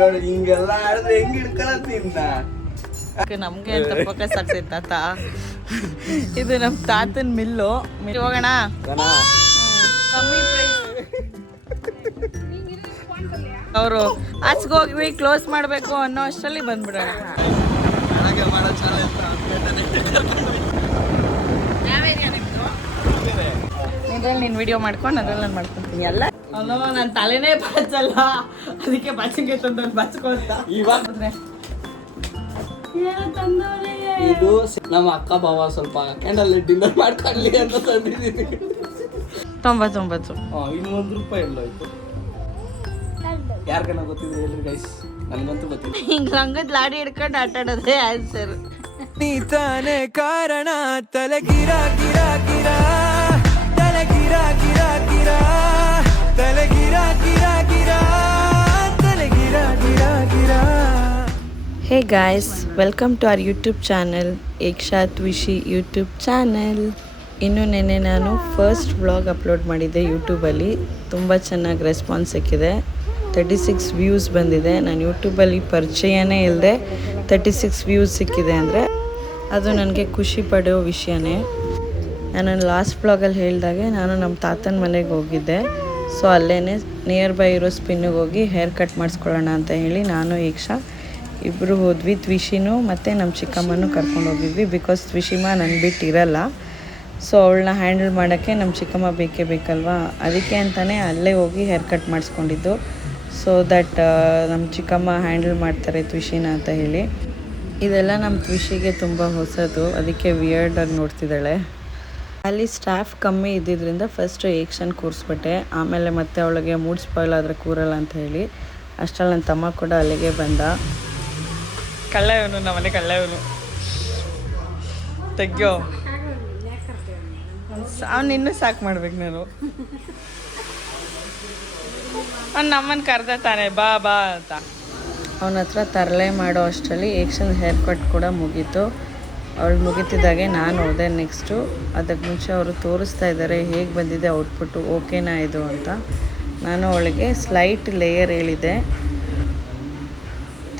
ನೋಡಿ ಹಿಂಗೆಲ್ಲ ಆಡಿದ್ರೆ ಹೆಂಗ್ ಹಿಡ್ಕೊಳತ್ ನಿನ್ನ ನಮ್ಗೆ ಅಂತ ಫೋಕಸ್ ಆಗ್ತೈತೆ ತಾತ. ಇದು ನಮ್ಮ ತಾತನ ಮಿಲ್ಲು. ಹೋಗೋಣ ಕಮ್ಮಿ ಪ್ರೈಸ್. ಅವರು ಆಚೆಗೆ ಹೋಗಿ ಕ್ಲೋಸ್ ಮಾಡಬೇಕು ಅನ್ನೋ ಅಷ್ಟರಲ್ಲಿ ಬಂದ್ಬಿಡೋಣ. ಇದ್ರಲ್ಲಿ ನೀನು ವಿಡಿಯೋ ಮಾಡ್ಕೊಂಡು ಅದ್ರಲ್ಲಿ ನಾನು ಮಾಡ್ಕೊತೀನಿ ಎಲ್ಲ. ಅಲ್ಲೋ ನನ್ನ ತಲೆನೇ ಬಾಚಲ್ಲ, ಅದಕ್ಕೆ ಬಾಚಿಗೆ ತಂದು ಬಾಚ್ಕೋತ ಇವಾಗ ಇದು ನಮ್ಮ ಅಕ್ಕ ಬಾವ ಸ್ವಲ್ಪ ಕ್ಯಾಂಡಲ್ ಡಿನ್ನರ್ ಮಾಡ್ಕೊಳ್ಳಿ ಅಂತ ತಂದಿದ್ದೀನಿ. 99. ಇನ್ನು ₹1 ಇಲ್ಲ ಆಯ್ತು. ಯಾರಿಗನ ಗೊತ್ತಿದ್ರೆ ಹೇಳ್ರಿ ಗೈಸ್, ನನಗಂತೂ ಗೊತ್ತಿಲ್ಲ. ಹಿಂಗ್ ರಂಗದ ಲಾಡಿ ಹಿಡ್ಕೊಂಡು ಆಟ ಆಡೋದೇ ಆನ್ಸರ್. ನೀ ತಾನೇ ಕಾರಣ ತಲೆ ಗಿರಾ ಗಿರಾ ಗಿರಾ ತಲೆ ಗಿರಾ ಗಿರಾ ಗಿರಾ ತಲೆ ಗಿರಾ ಗಿರಾ ಗಿರಾ ತಲೆ ಗಿರಾ ಗಿರಾ ಗಿರಾ. Hey guys, welcome to our YouTube channel, Akshath Vishi YouTube channel. ಇನ್ನು ನೆನ್ನೆ ನಾನು ಫಸ್ಟ್ ವ್ಲಾಗ್ ಅಪ್ಲೋಡ್ ಮಾಡಿದ್ದೆ ಯೂಟ್ಯೂಬಲ್ಲಿ. ತುಂಬ ಚೆನ್ನಾಗಿ ರೆಸ್ಪಾನ್ಸ್ ಸಿಕ್ಕಿದೆ. 36 ವ್ಯೂಸ್ ಬಂದಿದೆ. ನಾನು ಯೂಟ್ಯೂಬಲ್ಲಿ ಪರಿಚಯನೇ ಇಲ್ಲದೆ 36 ವ್ಯೂಸ್ ಸಿಕ್ಕಿದೆ ಅಂದರೆ ಅದು ನನಗೆ ಖುಷಿ ಪಡೋ ವಿಷಯನೇ. ನಾನು ಲಾಸ್ಟ್ ವ್ಲಾಗಲ್ಲಿ ಹೇಳಿದಾಗೆ ನಾನು ನಮ್ಮ ತಾತನ ಮನೆಗೆ ಹೋಗಿದ್ದೆ. ಸೊ ಅಲ್ಲೇ ನಿಯರ್ ಬೈ ಇರೋ ಸ್ಪಿನ್ನಿಗೆ ಹೋಗಿ ಹೇರ್ ಕಟ್ ಮಾಡಿಸ್ಕೊಳ್ಳೋಣ ಅಂತ ಹೇಳಿ ನಾನು ಏಕ್ಷಾ ಇಬ್ಬರು ಹೋದ್ವಿ. ತ್ವಿಷಿನೂ ಮತ್ತು ನಮ್ಮ ಚಿಕ್ಕಮ್ಮನೂ ಕರ್ಕೊಂಡು ಹೋಗಿದ್ವಿ. ಬಿಕಾಸ್ ತ್ವಿಷಿಮಾ ನನ್ನ ಬಿಟ್ಟು ಇರಲ್ಲ. ಸೊ ಅವಳನ್ನ ಹ್ಯಾಂಡಲ್ ಮಾಡೋಕ್ಕೆ ನಮ್ಮ ಚಿಕ್ಕಮ್ಮ ಬೇಕೇ ಬೇಕಲ್ವಾ, ಅದಕ್ಕೆ ಅಂತಲೇ ಅಲ್ಲೇ ಹೋಗಿ ಹೇರ್ ಕಟ್ ಮಾಡಿಸ್ಕೊಂಡಿದ್ದು. ಸೊ ದಟ್ ನಮ್ಮ ಚಿಕ್ಕಮ್ಮ ಹ್ಯಾಂಡಲ್ ಮಾಡ್ತಾರೆ ತ್ವಿಷಿನ ಅಂತ ಹೇಳಿ. ಇದೆಲ್ಲ ನಮ್ಮ ತ್ವಿಷಿಗೆ ತುಂಬ ಹೊಸದು, ಅದಕ್ಕೆ ವಿಯರ್ಡಾಗಿ ನೋಡ್ತಿದ್ದಾಳೆ. ಅಲ್ಲಿ ಸ್ಟಾಫ್ ಕಮ್ಮಿ ಇದ್ದಿದ್ದರಿಂದ ಫಸ್ಟು ಏಕ್ಷನ್ ಕೂರಿಸ್ಬಿಟ್ಟೆ. ಆಮೇಲೆ ಮತ್ತೆ ಅವಳಿಗೆ ಮೂಡ್ ಸ್ಪಾಯ್ಲ್ ಆದರೆ ಕೂರಲ್ಲ ಅಂತ ಹೇಳಿ ಅಷ್ಟರಲ್ಲಿ ನನ್ನ ತಮ್ಮ ಕೂಡ ಅಲ್ಲಿಗೆ ಬಂದ. ಕಳ್ಳ ಇವನು, ನಮ್ಮನೆ ಕಳ್ಳ ಇವನು. ತೆಗ್ಯೋ, ಅವ್ನು ಇನ್ನೂ ಸಾಕು ಮಾಡ್ಬೇಕು ನಾನು. ಅವ್ನು ನಮ್ಮನ್ನು ಕರೆದ ತಾನೆ ಬಾ ಬಾ ಅಂತ. ಅವನ ಹತ್ರ ತರಲೆ ಮಾಡೋ ಅಷ್ಟರಲ್ಲಿ ಏಕ್ಷನ್ ಹೇರ್ ಕಟ್ ಕೂಡ ಮುಗೀತು. ಅವಳು ಮುಗಿತಿದ್ದಾಗೆ ನಾನು ಹೋದೆ ನೆಕ್ಸ್ಟು. ಅದಕ್ಕೆ ಮುಂಚೆ ಅವರು ತೋರಿಸ್ತಾ ಇದ್ದಾರೆ ಹೇಗೆ ಬಂದಿದೆ ಔಟ್ಪುಟ್ಟು, ಓಕೆನಾ ಇದು ಅಂತ. ನಾನು ಅವಳಿಗೆ ಸ್ಲೈಟ್ ಲೇಯರ್ ಹೇಳಿದೆ,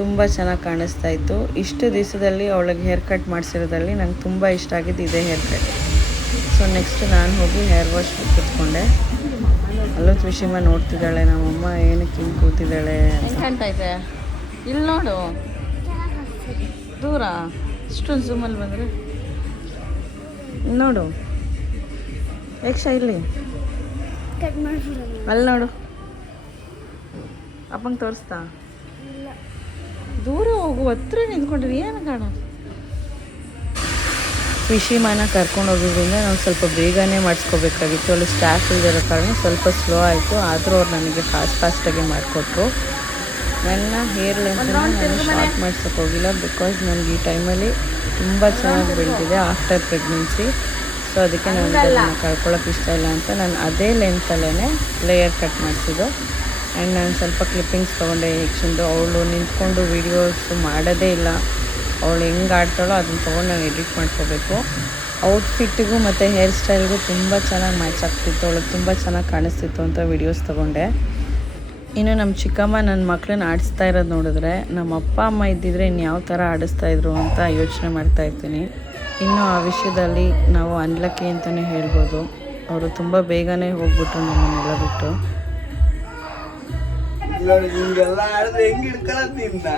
ತುಂಬ ಚೆನ್ನಾಗಿ ಕಾಣಿಸ್ತಾ ಇತ್ತು. ಇಷ್ಟು ದಿವಸದಲ್ಲಿ ಅವಳಿಗೆ ಹೇರ್ ಕಟ್ ಮಾಡಿಸಿರೋದ್ರಲ್ಲಿ ನಂಗೆ ತುಂಬ ಇಷ್ಟ ಆಗಿದ್ದು ಇದೇ ಹೇರ್ ಕಟ್. ಸೊ ನೆಕ್ಸ್ಟ್ ನಾನು ಹೋಗಿ ಹೇರ್ ವಾಶ್ ಕೂತ್ಕೊಂಡೆ. ಅಲ್ಲೂ ತ್ವಿಷಿಮಾ ನೋಡ್ತಿದ್ದಾಳೆ, ನಮ್ಮಮ್ಮ ಏನಕ್ಕೆ ಹಿಂಗೆ ಕೂತಿದ್ದಾಳೆ ಅಂತ. ಕಾಣ್ತಾ ಇದೆ ಇಲ್ಲಿ ನೋಡು, ದೂರ ಇಷ್ಟೊಂದು ಝೂಮಲ್ಲಿ ಬಂದರೆ ನೋಡು. ಏಕ್ಷಾ ಇಲ್ಲಿ ಅಲ್ಲಿ ನೋಡು, ಅಪ್ಪಂಗೆ ತೋರಿಸ್ತಾ. ದೂರ ಹೋಗು, ಹತ್ರ ನಿಂತ್ಕೊಂಡಿರಿ, ಏನು ಕಾಣೋದು. ತ್ವಿಷಿಮಾನ ಕರ್ಕೊಂಡು ಹೋಗಿದ್ದರಿಂದ ನಾವು ಸ್ವಲ್ಪ ಬೇಗನೆ ಮಾಡಿಸ್ಕೋಬೇಕಾಗಿತ್ತು. ಅಲ್ಲಿ ಸ್ಟಾಫ್ ಇಲ್ದಿರೋ ಕಾರಣ ಸ್ವಲ್ಪ ಸ್ಲೋ ಆಯಿತು. ಆದರೂ ಅವ್ರು ನನಗೆ ಫಾಸ್ಟಾಗಿ ಮಾಡಿಕೊಟ್ರು. ನನ್ನ ಹೇರ್ ಲೆಂತ್ ನಾನು ಶಾರ್ಟ್ ಮಾಡ್ಸೋಕೆ ಹೋಗಿಲ್ಲ, ಬಿಕಾಸ್ ನನಗೆ ಈ ಟೈಮಲ್ಲಿ ತುಂಬ ಚೆನ್ನಾಗಿ ಬೆಳೆದಿದೆ ಆಫ್ಟರ್ ಪ್ರೆಗ್ನೆನ್ಸಿ. ಸೊ ಅದಕ್ಕೆ ನನಗೆ ಅದನ್ನು ಕಳ್ಕೊಳ್ಳೋಕೆ ಇಷ್ಟ ಇಲ್ಲ ಅಂತ ನಾನು ಅದೇ ಲೆಂತಲ್ಲೇ ಲೇಯರ್ ಕಟ್ ಮಾಡಿಸಿದ್ದು. ಆ್ಯಂಡ್ ನಾನು ಸ್ವಲ್ಪ ಕ್ಲಿಪ್ಪಿಂಗ್ಸ್ ತೊಗೊಂಡೆ ಏಕ್ಷನ್ದು. ಅವಳು ನಿಂತ್ಕೊಂಡು ವೀಡಿಯೋಸು ಮಾಡೋದೇ ಇಲ್ಲ. ಅವಳು ಹೆಂಗೆ ಆಡ್ತಾಳೋ ಅದನ್ನು ತೊಗೊಂಡು ನಾನು ಎಡಿಟ್ ಮಾಡ್ಕೋಬೇಕು. ಔಟ್ಫಿಟ್ಟಿಗೂ ಮತ್ತು ಹೇರ್ ಸ್ಟೈಲ್ಗೂ ತುಂಬ ಚೆನ್ನಾಗಿ ಮ್ಯಾಚ್ ಆಗ್ತಿತ್ತು. ಅವಳಿಗೆ ತುಂಬ ಚೆನ್ನಾಗಿ ಕಾಣಿಸ್ತಿತ್ತು ಅಂತ ವೀಡಿಯೋಸ್ ತೊಗೊಂಡೆ. ಇನ್ನು ನಮ್ಮ ಚಿಕ್ಕಮ್ಮ ನನ್ನ ಮಕ್ಕಳನ್ನ ಆಡಿಸ್ತಾ ಇರೋದು ನೋಡಿದ್ರೆ ನಮ್ಮ ಅಪ್ಪ ಅಮ್ಮ ಇದ್ದಿದ್ರೆ ಇನ್ಯಾವ ಥರ ಆಡಿಸ್ತಾಯಿದ್ರು ಅಂತ ಯೋಚನೆ ಮಾಡ್ತಾಯಿರ್ತೀನಿ. ಇನ್ನು ಆ ವಿಷಯದಲ್ಲಿ ನಾವು ಅನ್ಲಕ್ಕಿ ಅಂತಲೇ ಹೇಳ್ಬೋದು. ಅವರು ತುಂಬ ಬೇಗನೆ ಹೋಗ್ಬಿಟ್ರು ನಮ್ಮನ್ನೆಲ್ಲ ಬಿಟ್ಟು. ನೋಡಿ ಹಿಂಗೆಲ್ಲ ಆಡಿದ್ರೆ ಹೆಂಗ್ ಹಿಡ್ಕೊಳತ್ ನಿನ್ನ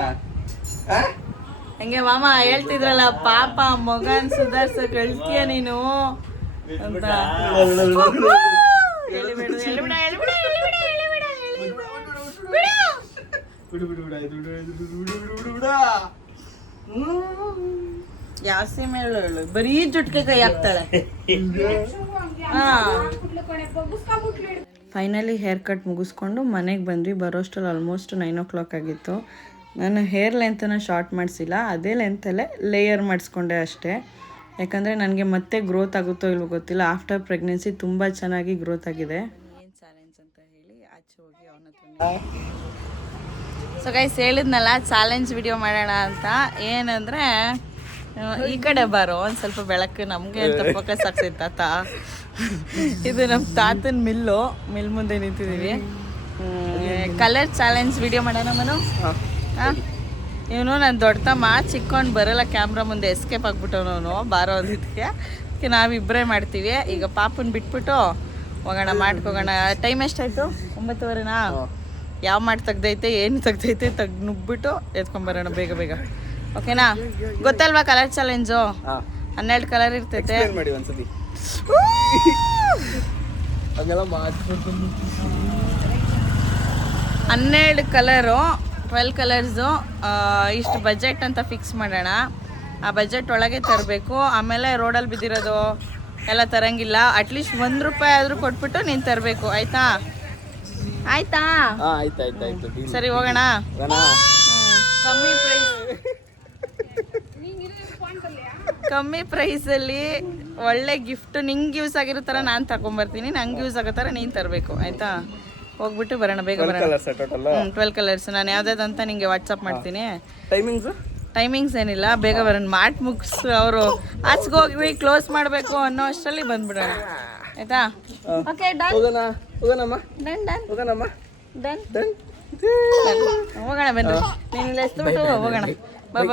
ಹಂಗೆ ಮಾಮ ಹೇಳ್ತಿದ್ರಲ್ಲ, ಪಾಪ ಮಗನ್ ಸುಧಾರ್ಸಕ್ ಹೇಳ್ತೀಯ ನೀನು ಅಂತ. ಯಾವ ಸೀಮೆ ಹೇಳು, ಬರೀ ಜುಟ್ಕೆ ಕೈ ಹಾಕ್ತಾಳೆ. ಫೈನಲಿ ಹೇರ್ ಕಟ್ ಮುಗಿಸ್ಕೊಂಡು ಮನೆಗೆ ಬಂದ್ವಿ. ಬರೋಷ್ಟರಲ್ಲಿ ಆಲ್ಮೋಸ್ಟ್ 9 o'clock ಆಗಿತ್ತು. ನಾನು ಹೇರ್ ಲೆಂತನ್ನು ಶಾರ್ಟ್ ಮಾಡಿಸಿಲ್ಲ, ಅದೇ ಲೆಂತಲ್ಲೇ ಲೇಯರ್ ಮಾಡಿಸ್ಕೊಂಡೆ ಅಷ್ಟೇ. ಯಾಕಂದರೆ ನನಗೆ ಮತ್ತೆ ಗ್ರೋತ್ ಆಗುತ್ತೋ ಇಲ್ವೋ ಗೊತ್ತಿಲ್ಲ. ಆಫ್ಟರ್ ಪ್ರೆಗ್ನೆನ್ಸಿ ತುಂಬ ಚೆನ್ನಾಗಿ ಗ್ರೋತ್ ಆಗಿದೆ. ಏನು ಚಾಲೆಂಜ್ ಅಂತ ಹೇಳಿ ಆಚೆ ಹೋಗಿ ಅವನ ಹತ್ರ. ಸೊ ಗೈಸ್ ಹೇಳಿದ್ನಲ್ಲ ಚಾಲೆಂಜ್ ವಿಡಿಯೋ ಮಾಡೋಣ ಅಂತ. ಏನಂದರೆ ಈ ಕಡೆ ಬಾರೋ, ಒಂದು ಸ್ವಲ್ಪ ಬೆಳಕು ನಮಗೆ ಅಂತ ಫೋಕಸ್ ಆಗ್ತೈತೆ ತಾತ. ಇದು ನಮ್ಮ ತಾತನ ಮಿಲ್ ಮುಂದೆ ನಿಂತಿದ್ದೀವಿ. ಕಲರ್ ಚಾಲೆಂಜ್ ವಿಡಿಯೋ ಮಾಡೋಣ ಮನು. ಇವನು ನನ್ನ ದೊಡ್ಡ ತಮ್ಮ ಚಿಕ್ಕೊಂಡು ಬರಲ್ಲ ಕ್ಯಾಮ್ರಾ ಮುಂದೆ ಎಸ್ಕೇಪ್ ಆಗ್ಬಿಟ್ಟವನು ಬಾರೋ ಅಂದಿದ್ದಕ್ಕೆ. ಅದಕ್ಕೆ ನಾವಿಬ್ಬರೇ ಮಾಡ್ತೀವಿ. ಈಗ ಪಾಪನ ಬಿಟ್ಬಿಟ್ಟು ಹೋಗೋಣ ಮಾಡ್ಕೋಗೋಣ. ಟೈಮ್ ಎಷ್ಟಾಯಿತು? 9:30ನಾ? ಯಾವ ಮಾಡಿ ತೆಗ್ದೈತೆ ಏನು ತೆಗ್ದೈತೆ ನುಗ್ಬಿಟ್ಟು ಎತ್ಕೊಂಬರೋಣ ಬೇಗ ಬೇಗ. ಓಕೆನಾ? ಗೊತ್ತಲ್ವಾ ಕಲರ್ ಚಾಲೆಂಜು? 12 ಕಲರ್ ಇರ್ತೈತೆ. 12 ಕಲರು, 12 ಕಲರ್ಸು. ಇಷ್ಟು ಬಜೆಟ್ ಅಂತ ಫಿಕ್ಸ್ ಮಾಡೋಣ. ಆ ಬಜೆಟ್ ಒಳಗೆ ತರಬೇಕು. ಆಮೇಲೆ ರೋಡಲ್ಲಿ ಬಿದ್ದಿರೋದು ಎಲ್ಲ ತರಂಗಿಲ್ಲ. ಅಟ್ಲೀಸ್ಟ್ ₹1 ಆದರೂ ಕೊಟ್ಬಿಟ್ಟು ನೀನು ತರಬೇಕು. ಆಯ್ತಾ? ಆಯ್ತಾ? ಸರಿ ಹೋಗೋಣ. ಕಮ್ಮಿ ಪ್ರೈಸಲ್ಲಿ ಒಳ್ಳೆ ಗಿಫ್ಟ್ ನಿಂಗೆ ಯೂಸ್ ಆಗಿರೋ ಥರ ನಾನು ತಗೊಂಬರ್ತೀನಿ. ನಂಗೆ ಯೂಸ್ ಆಗೋ ಥರ ನೀನು ತರಬೇಕು. ಆಯ್ತಾ? ಹೋಗ್ಬಿಟ್ಟು ಬರೋಣ ಬೇಗ ಬರೋಣ. 12 ಕಲರ್ಸ್ ನಾನು ಯಾವ್ದಾದಂತ ನಿಂಗೆ ವಾಟ್ಸಪ್ ಮಾಡ್ತೀನಿ. ಟೈಮಿಂಗ್ಸ್ ಏನಿಲ್ಲ, ಬೇಗ ಬರೋಣ. ಮುಗಿಸು. ಅವರು ಆಚೆಗೆ ಹೋಗಿ ಕ್ಲೋಸ್ ಮಾಡಬೇಕು ಅನ್ನೋ ಅಷ್ಟರಲ್ಲಿ ಬಂದ್ಬಿಡೋಣ. ಆಯ್ತಾ? Okay done. ಹೋಗೋಣ ಬನ್ನಿ. ನೀನು ಎಸ್ಬಿಟ್ಟು ಹೋಗೋಣ. ಬಾಯ್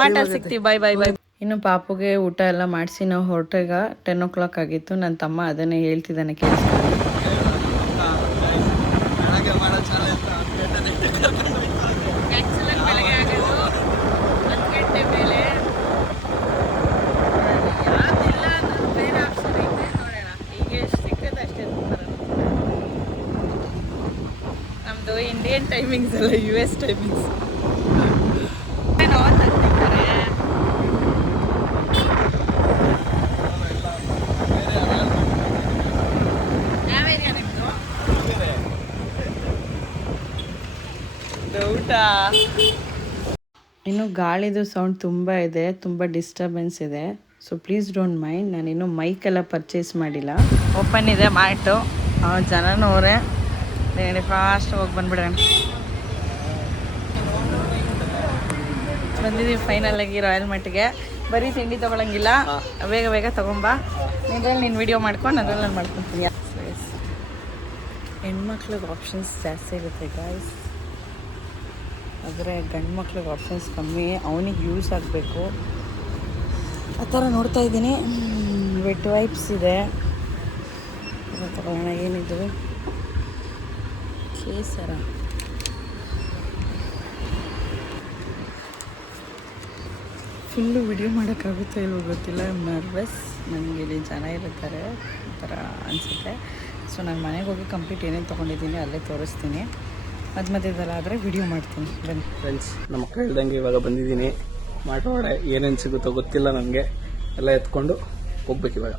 ಮಾಟಲ್ಲಿ ಸಿಗ್ತೀವಿ. ಬಾಯ್. ಇನ್ನು ಪಾಪುಗೆ ಊಟ ಎಲ್ಲ ಮಾಡಿಸಿ ನಾವು ಹೊರಟಾಗ 10 o'clock ಆಗಿತ್ತು. ನನ್ನ ತಮ್ಮ ಅದನ್ನೇ ಹೇಳ್ತಿದ್ದಾನೆ ಕೇಳಿಸ್ಕೊಂಡು. ನಮ್ದು ಇಂಡಿಯನ್ ಟೈಮಿಂಗ್ಸ್ ಅಲ್ಲ, US ಟೈಮಿಂಗ್ಸ್. ಇನ್ನು ಗಾಳಿದು ಸೌಂಡ್ ತುಂಬ ಇದೆ, ತುಂಬ ಡಿಸ್ಟರ್ಬೆನ್ಸ್ ಇದೆ. So please don't mind. ನಾನಿನ್ನು ಮೈಕೆಲ್ಲ ಪರ್ಚೇಸ್ ಮಾಡಿಲ್ಲ. ಓಪನ್ ಇದೆ ಮಾರ್ಟು. ಜನನೂ ಅವರೇ. ಫಾಸ್ಟ್ ಹೋಗಿ ಬಂದ್ಬಿಡೋಣ. ಬಂದಿದ್ದೀವಿ ಫೈನಲಾಗಿ ರಾಯಲ್ ಮಾರ್ಟ್ಗೆ. ಬರೀ ತಿಂಡಿ ತೊಗೊಳಂಗಿಲ್ಲ, ಬೇಗ ಬೇಗ ತೊಗೊಂಬ. ನಿನ್ನಲ್ಲಿ ನೀನು ವಿಡಿಯೋ ಮಾಡ್ಕೊಂಡು ಅದ್ರಲ್ಲಿ ನಾನು ಮಾಡ್ಕೊತೀನಿ. ಹೆಣ್ಮಕ್ಳಿಗೆ ಆಪ್ಷನ್ಸ್ ಜಾಸ್ತಿ ಇರುತ್ತೆ ಗಾಯ್ಸ್, ಆದರೆ ಗಂಡು ಮಕ್ಳಿಗೆ ಆಪ್ಷನ್ಸ್ ಕಮ್ಮಿ. ಅವನಿಗೆ ಯೂಸ್ ಆಗಬೇಕು ಆ ಥರ ನೋಡ್ತಾ ಇದ್ದೀನಿ. ವೆಟ್ ವೈಪ್ಸ್ ಇದೆ, ತಗೊಳ್ಳೋಣ. ಏನಿದು? ಕೇಸರ. ಫುಲ್ಲು ವಿಡಿಯೋ ಮಾಡೋಕ್ಕಾಗುತ್ತೋ ಇಲ್ವೋ ಗೊತ್ತಿಲ್ಲ. ನರ್ವಸ್. ನನಗೆ ಇಲ್ಲಿ ಜನ ಇರ್ತಾರೆ ಆ ಥರ ಅನಿಸುತ್ತೆ. ಸೊ ನಾನು ಮನೆಗೆ ಹೋಗಿ ಕಂಪ್ಲೀಟ್ ಏನೇನು ತೊಗೊಂಡಿದ್ದೀನಿ ಅಲ್ಲೇ ತೋರಿಸ್ತೀನಿ. ಮಧ್ಯದಲ್ಲ ಆದರೆ ವಿಡಿಯೋ ಮಾಡ್ತೀನಿ. ಬನ್ನಿ ಫ್ರೆಂಡ್ಸ್, ನಮ್ಮ ಅಕ್ಕ ಹೇಳ್ದಂಗೆ ಇವಾಗ ಬಂದಿದ್ದೀನಿ. ಮಾಟೋಡೆ ಏನೇನು ಸಿಗುತ್ತೋ ಗೊತ್ತಿಲ್ಲ ನನಗೆ. ಎಲ್ಲ ಎತ್ಕೊಂಡು ಹೋಗ್ಬೇಕು ಇವಾಗ.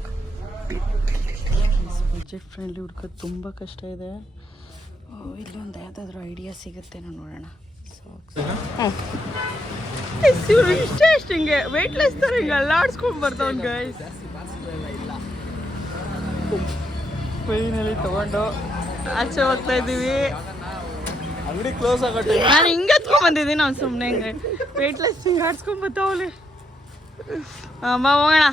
ಬಜೆಟ್ ಫ್ರೆಂಡ್ಲಿ ಹುಡ್ಕೋದು ತುಂಬ ಕಷ್ಟ ಇದೆ. ಇಲ್ಲೊಂದು ಯಾವುದಾದ್ರೂ ಐಡಿಯಾ ಸಿಗುತ್ತೇನೋ ನೋಡೋಣ. ಇಷ್ಟೇ ಅಷ್ಟು ಹಿಂಗೆ ವೆಯ್ಟ್ಲೆಸ್ ಥರ ಹಿಂಗೆ ಅಲ್ಲಾಡ್ಸ್ಕೊಂಡು ಬರ್ತಾವ ಗೈಸ್. ಫೈನಲಿ ತೊಗೊಂಡು ಆಚೆ ಹೋಗ್ತಾ ಇದ್ದೀವಿ. ಅಂಗಡಿ ಕ್ಲೋಸ್ ಆಗೋದು. ನಾನು ಹಿಂಗೆ ಎತ್ಕೊಂಡ್ ಬಂದಿದ್ದೀನಿ. ಅವ್ನು ಸುಮ್ಮನೆ ಹಿಂಗೆ ವೆಯ್ಟ್ಲೆಸ್ ಹಿಂಗೆ ಆಡ್ಸ್ಕೊಂಡ್ ಬರ್ತಾವಲ್ಲಿ. ಅಮ್ಮ ಹೋಗೋಣ.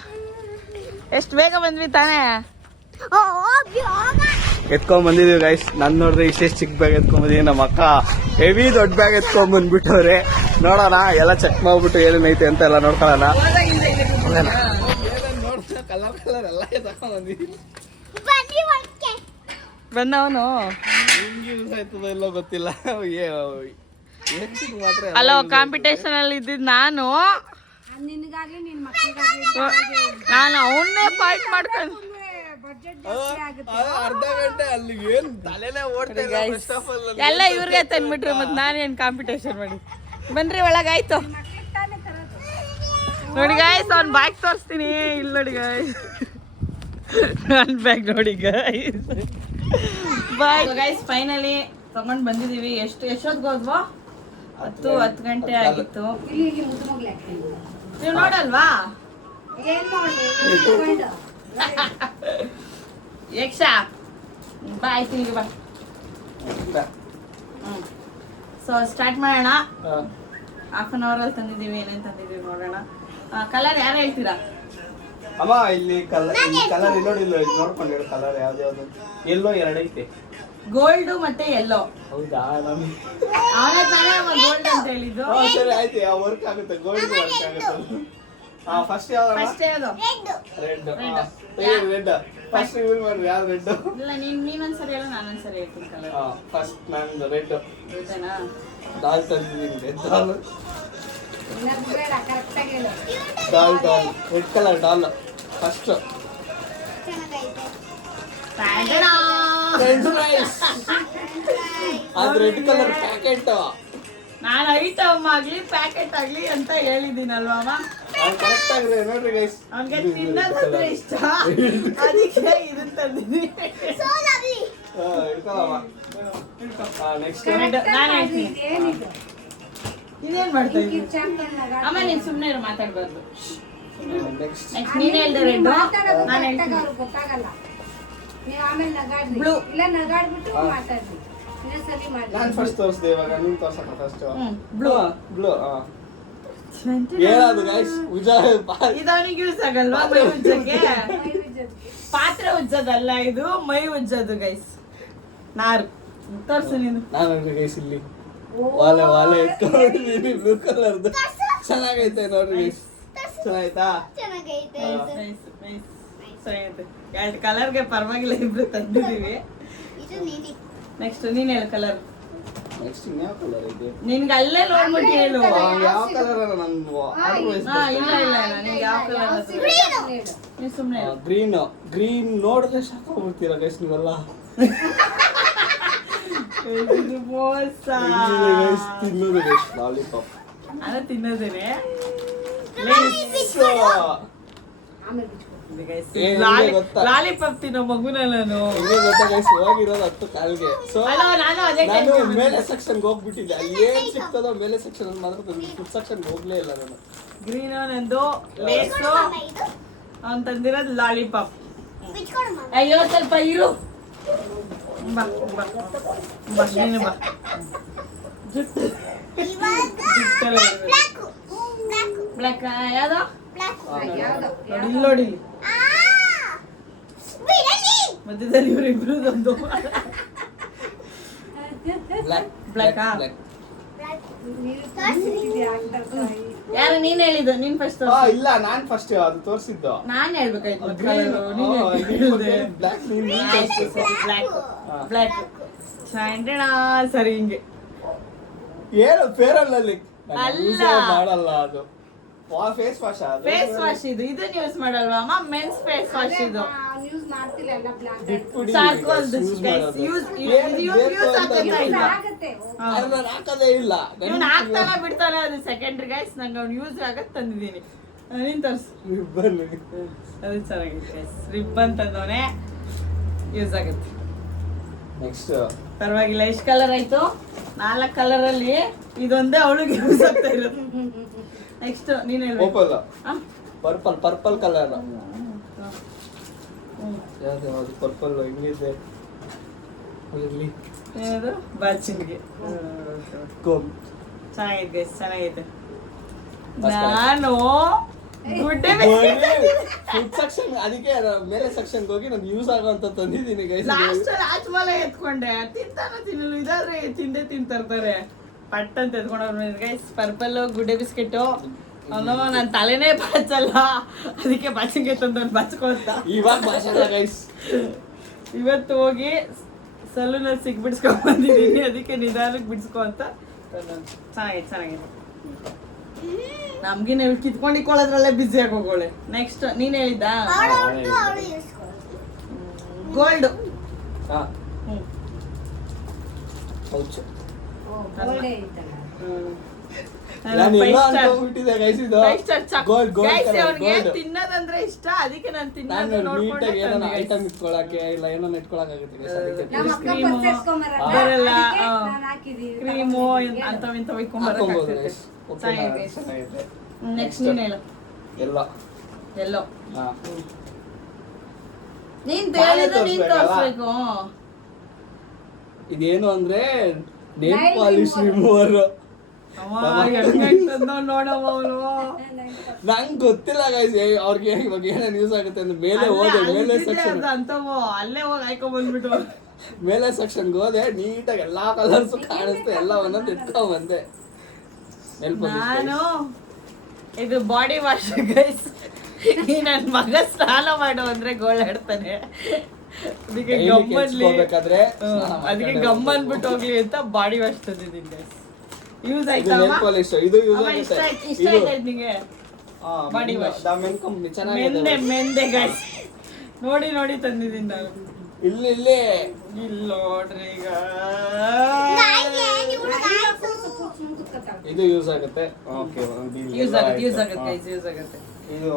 ಎಷ್ಟು ಬೇಗ ಬಂದ್ವಿ ತಾನೇ. ಎತ್ಕೊಂಡ್ ಬಂದಿದೀವಿ ಗೈಸ್. ನಾನು ನೋಡಿದ್ರೆ ಇಷ್ಟೆಷ್ಟು ಚಿಕ್ಕ ಬ್ಯಾಗ್ ಎತ್ಕೊಂಡ್ ಬಂದಿದ್ದೀವಿ. ನಮ್ಮ ಅಕ್ಕ ಹೆವಿ ದೊಡ್ಡ ಬ್ಯಾಗ್ ಎತ್ಕೊಂಡ್ ಬಂದ್ಬಿಟ್ಟವ್ರೆ. ನೋಡೋಣ, ಎಲ್ಲ ಚೆಕ್ ಮಾಡ್ಬಿಟ್ಟು ಏನೇನೈತೆ ಅಂತ ಎಲ್ಲ ನೋಡ್ಕೊಳ್ಳೋಣ. ಕಲರ್ ಕಲರ್ ಎಲ್ಲ ತಕೊಂಡ್ ಬಂದಿದ್ದೀನಿ. ಬಂದವನು ಯೂಸ್ ಆಯ್ತದ ಎಲ್ಲೋ ಗೊತ್ತಿಲ್ಲ. ಅಲೋ ಕಾಂಪಿಟೇಷನ್ ಅಲ್ಲಿ ಇದ್ದಿದ್ದು ನಾನು ಅವನ್ನೇ ಫೈಟ್ ಮಾಡ್ಕೊಂಡು ಅರ್ಧ ಗಂಟೆ ಅಲ್ಲಿ ಏನ್ ತಲೆನೇ ಓಡ್ತಾ ಎಲ್ಲ ಇವ್ರಿಗೆ ತಂದ್ಬಿಟ್ರಿ. ಮತ್ತೆ ನಾನೇನ್ ಕಾಂಪಿಟೇಷನ್ ಮಾಡಿ. ಬನ್ರಿ ಒಳಗಾಯ್ತು. ನೋಡಿ ಗಾಯ್ಸ್, ಅವ್ನ ಬ್ಯಾಗ್ ತೋರಿಸ್ತೀನಿ. ಇಲ್ಲಿ ನೋಡಿ ಗಾಯ್ಸ್, ನನ್ನ ಬ್ಯಾಗ್ ನೋಡಿ ಗಾಯ್ಸ್. ಬಾಯ್ ಗೈಸ್, ಫೈನಲಿ ತಗೊಂಡು ಬಂದಿದ್ದೀವಿ. ಎಷ್ಟೊತ್ತಿಗೆ ಹೋದ್ವೋ? 10 ಗಂಟೆ ಆಗಿತ್ತು. ನೀವು ನೋಡಲ್ವಾ? ಯಕ್ಷಾ ಬಾ. ಆಯ್ತು ಈಗ ಬಾ. ಸೊ ಸ್ಟಾರ್ಟ್ ಮಾಡೋಣ. ಹಾಫ್ ಅನ್ ಅವರಲ್ಲಿ ತಂದಿದ್ದೀವಿ. ಏನೇನು ತಂದಿದ್ದೀವಿ ನೋಡೋಣ. ಕಲರ್ ಯಾರು ಹೇಳ್ತೀರಾ? ಅಮ್ಮ ಇಲ್ಲಿ ಕಲರ್ ಇಲ್ಲಿ ನೋಡಿ, ಇಲ್ಲಿ ನೋಡ್ಕೊಂಡು ಹೇಳು ಕಲರ್ ಯಾವ್ದು. ಎಲ್ಲೋ 2 ಐತೆ. ಗೋಲ್ಡ್ ಮತ್ತೆ ಎಲ್ಲೋ. ಹೌದಾ ನಮ್ಗೆ ಅವನೇ ತಾನೇ ಗೋಲ್ಡ್ ಅಂತ ಹೇಳಿದ್ದು. ಸರಿ ಆಯ್ತು ವರ್ಕ್ ಆಗುತ್ತೆ ಗೋಲ್ಡ್ ವರ್ಕ್ ಆಗುತ್ತೆ. ಫಸ್ಟ್ ಯಾವ್ದು ಫಸ್ಟ್ ಯಾವ್ದು? ರೆಡ್ ರೆಡ್ ಫಸ್ಟ್ ಇವ್ರು ಮಾಡ್ರಿ ಯಾವ್ದು ರೆಡ್ ಇಲ್ಲ ನೀನೊಂದ್ಸರಿ ಹೇಳು ನಾನೊಂದ್ಸರಿ ಹೇಳ್ತೀನಿ ಕಲರ್. ಫಸ್ಟ್ ನಂದು ರೆಡ್ ಗೊತ್ತೇನಾ? ದಾಲ್ ತಂದಿದ್ದೀನಿ ರೆಡ್ ದಾಲ್ ದಾಲ್ ದಾಲ್ ರೆಡ್ ಕಲರ್ ದಾಲ್ ಫಸ್ಟ್ ಫ್ರೆಂಚ್ ಫ್ರೈಸ್ ಅದು ರೆಡ್ ಕಲರ್ ಪ್ಯಾಕೆಟ್. ನಾನು ಐಟಮ್ ಆಗ್ಲಿ ಪ್ಯಾಕೆಟ್ ಆಗ್ಲಿ ಅಂತ ಹೇಳಿದ್ದೀನಲ್ವಾ ಅಮ್ಮ. ಕರೆಕ್ಟ್ ಆಗಿದೆ ನೋಡ್ರಿ ಗೈಸ್. ಅವ್ನಿಗೆ ತಿನ್ನೋದಂದ್ರೆ ಇಷ್ಟ, ಅದಕ್ಕೆ ಇದನ್ನ ತಂದಿದ್ದೀನಿ. ನೆಕ್ಸ್ಟ್ ನಾನು ಹೇಳ್ತೀನಿ ಇದೇನ್ ಮಾಡ್ತಾ ಇದ್ದೀನಿ. ಅಮ್ಮ ನೀನ್ ಸುಮ್ಮನೆ ಮಾತಾಡ್ಬಾರ್ದು. ನೆಕ್ಸ್ಟ್ ನೆಕ್ಸ್ಟ್ ನೀನ್ ಹೇಳ್ದೆ ರೆಡ್, ನಾನು ಹೇಳ್ತೀನಿ ಬ್ಲೂ. ನಾನು ಫಸ್ಟ್ ತೋರಿಸ್ದೆ, ಇವಾಗ ನೀನ್ ತೋರ್ಸಕ ಫಸ್ಟ್ ಬ್ಲೂ ಬ್ಲೂ. ಹೇಳೋದು ಗೈಸ್ ಇದು ಅವನಿಗೆ ಯೂಸ್ ಆಗಲ್ವಾ ಮೈ ಉಜ್ಜಕ್ಕೆ? ಪಾತ್ರೆ ಉಜ್ಜೋದಲ್ಲ ಇದು, ಮೈ ಉಜ್ಜೋದು ಗೈಸ್. ನಾರು ತೋರ್ಸು ನೀನು. ನಾನು ಗೈಸ್ ಇಲ್ಲಿ ವಾಲೆ ವಾಲೆ ಇಟ್ಕೊಂಡಿದ್ದೀನಿ ಬ್ಲೂ ಕಲರ್ದು. ಚೆನ್ನಾಗೈತೆ ನೋಡ್ರಿ ಗೈಸ್. ಚೆನ್ನಾಯ್ತಾ? ಎರಡು ಕಲರ್ಗೆ ಪರವಾಗಿಲ್ಲ, ಇಬ್ರು ತಂದಿದ್ದೀವಿ. ನೆಕ್ಸ್ಟ್ ನೀನ್ ಹೇಳು ಕಲರ್. ನೆಕ್ಸ್ಟ್ ಯಾವ ಕಲರ್ ಇದೆ? ನಿನ್ಗೆ ಅಲ್ಲೇ ನೋಡ್ಬಿಟ್ಟು ಹೇಳು. ಯಾವ ಕಲರ್ ಅಲ್ಲ ನಂದು ಇಲ್ಲ ಇಲ್ಲ ನಿನ್ಗೆ ಯಾವ ಕಲರ್? ನೀನ್ ಸುಮ್ನೆ ಗ್ರೀನ್. ಗ್ರೀನ್ ನೋಡಿದ್ರೆ ಸಾಕಾಗ್ಬಿಡ್ತೀರಾ ಗೈಸ್ ನೀವೆಲ್ಲ. ಮೋಸ. ತಿನ್ನೋದು ಗೈಸ್ ಲಾಲಿಪಾಪ್. ನಾನು ತಿನ್ನೋದೇನೆ. ಲಾಲಿಪಾಪ್ ತಿನ್ನೋ ಮಗುನ ನಾನು. ಗೊತ್ತಾ ಗೈಸ್ ಹೋಗಿರೋದು 10 ಕಾಲ್ಗೆ. ಸೊ ನಾನು ಅದೇ ನಾನು ಮೇಲೆ ಸೆಕ್ಷನ್ಗೆ ಹೋಗ್ಬಿಟ್ಟಿದ್ದೆ. ಅಲ್ಲಿ ಏನ್ ಸಿಗ್ತದೋ ಮೇಲೆ ಸೆಕ್ಷನ್ ಅಲ್ಲಿ ಮಾತ್ರ ಫುಡ್ ಸೆಕ್ಷನ್ಗೆ ಹೋಗ್ಲೇ ಇಲ್ಲ ನಾನು. ಗ್ರೀನ್ ನಂದು ಲೇಸು, ಅವ್ನು ತಂದಿರೋದು ಲಾಲಿಪಾಪ್. ಅಯ್ಯೋ ಸ್ವಲ್ಪ ಇರು. ಬಾ ಬಾ ಬಾ ನೀನು ಬಾ. ಜುಟ್ಟು ಬ್ಲ್ಯಾಕ್ ಯಾವ್ದು? ನೋಡಿ ನೋಡಿ ಮಧ್ಯದಲ್ಲಿ ಇವರಿಬ್ರು ಒಂದು ಬ್ಲ್ಯಾಕ್. ಯಾರು ನೀನ್ ಹೇಳಿದ್ದು? ನೀನ್ ಫಸ್ಟ್. ಇಲ್ಲ ನಾನ್ ಫಸ್ಟ್ ಅದು ತೋರಿಸಿದ್ದು. ನಾನ್ ಹೇಳ್ಬೇಕಾಯ್ತು. ಬ್ಲ್ಯಾಕ್ ಸರಿ ಹಿಂಗೆ ಏನು ಫೇರಲ್ ಅಲ್ಲಿ ಅಲ್ಲ. ಮಾಡಲ್ಲ ಅದು ಫೇಸ್ ವಾಶ್. ಅದು ಫೇಸ್ ವಾಶ್ ಇದು. ಇದನ್ನ ಯೂಸ್ ಮಾಡಲ್ವಾ ಅಮ್ಮ? ಮೆನ್ಸ್ ಫೇಸ್ ವಾಶ್ ಇದು. ಹಾಕದೇ ಇಲ್ಲ. ಇವ್ನು ಹಾಕ್ತಾನ ಬಿಡ್ತಾನೆ, ಅದು ಸೆಕೆಂಡ್ರಿ ಗೈಸ್. ನಂಗೆ ಅವ್ನು ಯೂಸ್ ಆಗತ್ ತಂದಿದ್ದೀನಿ. ನೀನ್ ತರ್ಸು. ಅದು ಚೆನ್ನಾಗಿದೆ ಗೈಸ್. ರಿಬ್ಬನ್ ತಂದವನೆ, ಯೂಸ್ ಆಗುತ್ತೆ. ನೆಕ್ಸ್ಟ್ ಪರವಾಗಿಲ್ಲ. ಎಷ್ಟು ಕಲರ್ ಆಯ್ತು? 4 ಕಲರ್ ಅಲ್ಲಿ ಇದೊಂದೇ ಅವಳಿಗೆ ಯೂಸ್ ಆಗ್ತಾ ಇರೋದು. ನೆಕ್ಸ್ಟ್ ನೀನ್ ಹೇಳ್ಬೇಕು. Purple purple colour. ಯಾವ್ದು ಪರ್ಪಲ್ ಹಿಂಗಿದೆ ಅಲ್ಲಿ ಏನದು? ಬಾಚಿನ್ಗೆ ಚೆನ್ನಾಗಿದೆ ಗೈಸ್, ಚೆನ್ನಾಗೈತೆ. ನಾನು ಗುಡ್ಡೆ ಫುಡ್ ಸೆಕ್ಷನ್, ಅದಕ್ಕೆ ಮೇಲೆ ಸೆಕ್ಷನ್ ಹೋಗಿ ನಾನು ಯೂಸ್ ಆಗೋಂತ ತಂದಿದ್ದೀನಿ ಗೈಸ್. ಲಾಸ್ಟ್ ರಾಜ್ಮಲ ಎತ್ಕೊಂಡೆ. ತಿಂತಾನ ತಿನ್ನಲು ಇದಾದ್ರೆ ತಿಂದೇ ತಿಂತರ್ತಾರೆ. ಪಟ್ ಅಂತ ಎತ್ಕೊಂಡವ್ರು ಗೈಸ್. ಪರ್ಪಲ್ ಗುಡ್ಡೆ ಬಿಸ್ಕೆಟ್. ಅವನು ನನ್ನ ತಲೆನೇ ಬಾಚಲ್ಲ, ಅದಕ್ಕೆ ಬಾಚಿಗೆ ತಂದವ್ನು ಬಾಚ್ಕೊಂತ. ಇವಾಗ ಬಾಚಲ್ಲ ಗೈಸ್. ಇವತ್ತು ಹೋಗಿ ಸಲೂನಲ್ಲಿ ಸಿಕ್ ಬಿಡ್ಸ್ಕೊಂಡ್ ಬಂದಿದ್ದೀನಿ, ಅದಕ್ಕೆ ನಿಧಾನಕ್ಕೆ ಬಿಡ್ಸ್ಕೊ ಅಂತ. ಚೆನ್ನಾಗಿದೆ ಚೆನ್ನಾಗಿದೆ. ನಮ್ಗೆ ನೀವು ಕಿತ್ಕೊಂಡಿಕೊಳ್ಳೋದ್ರಲ್ಲೇ ಬ್ಯುಸಿ ಆಗಿ ಹೋಗೋಳೆ. ನೆಕ್ಸ್ಟ್ ನೀನ್ ಹೇಳಿದ್ದ ಗೋಲ್ಡ್. ತಿನ್ನೋದಂದ್ರೆ ಇಷ್ಟ, ಅದಕ್ಕೆ ನಾನು ತಿನ್ನೋದು ಐಟಮ್ ಇಟ್ಕೊಳಕ್ಕೆ ಇಲ್ಲ ಏನೋ ಇಟ್ಕೊಳಕಾಗುತ್ತೆ. ಕ್ರೀಮು ಅಂತವ್ ಇಂಥವ್ ಇಟ್ಕೊಂಡ್ಬರಕ್ಕೆ. ನೆಕ್ಸ್ಟ್ ನೀನ್ ಹೇಳು. ಎಲ್ಲೋ ನೀನ್ ತೋರಿಸ್ಬೇಕು. ಇದೇನು ಅಂದ್ರೆ ನೇಲ್ ಪಾಲಿಶ್ ರಿಮೂವರ್. ನೋಡಮ್ಮ ಅವನು. ನಂಗೆ ಗೊತ್ತಿಲ್ಲ ಗೈಸ್ ಅವ್ರಿಗೆ ಇವಾಗ ಏನೇನು ಯೂಸ್ ಆಗುತ್ತೆ ಅಂದ್ರೆ ಮೇಲೆ ಹೋದೆ ಮೇಲೆ ಸೆಕ್ಷನ್ ಅಂತವು ಅಲ್ಲೇ ಹೋಗಿ ಹಾಕೊಂಡ್ ಬಂದ್ಬಿಟ್ಟು ಮೇಲೆ ಸೆಕ್ಷನ್ಗೆ ಹೋದೆ ನೀಟಾಗಿ ಎಲ್ಲಾ ಕಲರ್ಸ್ ಕಾಣಿಸ್ತು ಎಲ್ಲ ಒಂದೊಂದು ಇಟ್ಕೊಂಡ್ ಬಂದೆ ನಾನು ಇದು ಬಾಡಿ ವಾಶ್ ಗೈಸ್. ಈ ನನ್ ಮಗ ಸ್ನಾನ ಮಾಡು ಅಂದ್ರೆ ಗೋಳಾಡ್ತಾನೆ, ಅದಕ್ಕೆ ಹೋಗ್ಬೇಕಾದ್ರೆ ಅದಕ್ಕೆ ಗಮ್ ಅನ್ಬಿಟ್ಟು ಹೋಗ್ಲಿ ಅಂತ ಬಾಡಿ ವಾಶ್ ತಂದಿದ್ದೀನಿ ಗೈಸ್. ಯೂಸ್ ಆಯ್ತಾ ಇದು ಯೂಸ್ ಇಷ್ಟ ಆಗುತ್ತೆ ಆಯ್ತು ನಿಂಗೆ ಬಾಡಿ ವಾಶ್ ಮೆನ್ ಕಂಪ್ನಿ ಚೆನ್ನಾಗಿದೆ ಮೆಂದೆ ಗೈಸ್. ನೋಡಿ ತಂದಿದ್ದೀನಿ ನಾನು. ಇಲ್ಲಿ ನೋಡ್ರಿ ಈಗ ಇದು ಯೂಸ್ ಆಗುತ್ತೆ. ಓಕೆ ಯೂಸ್ ಆಗುತ್ತೆ ಗೈಸ್, ಯೂಸ್ ಆಗುತ್ತೆ. ಇದು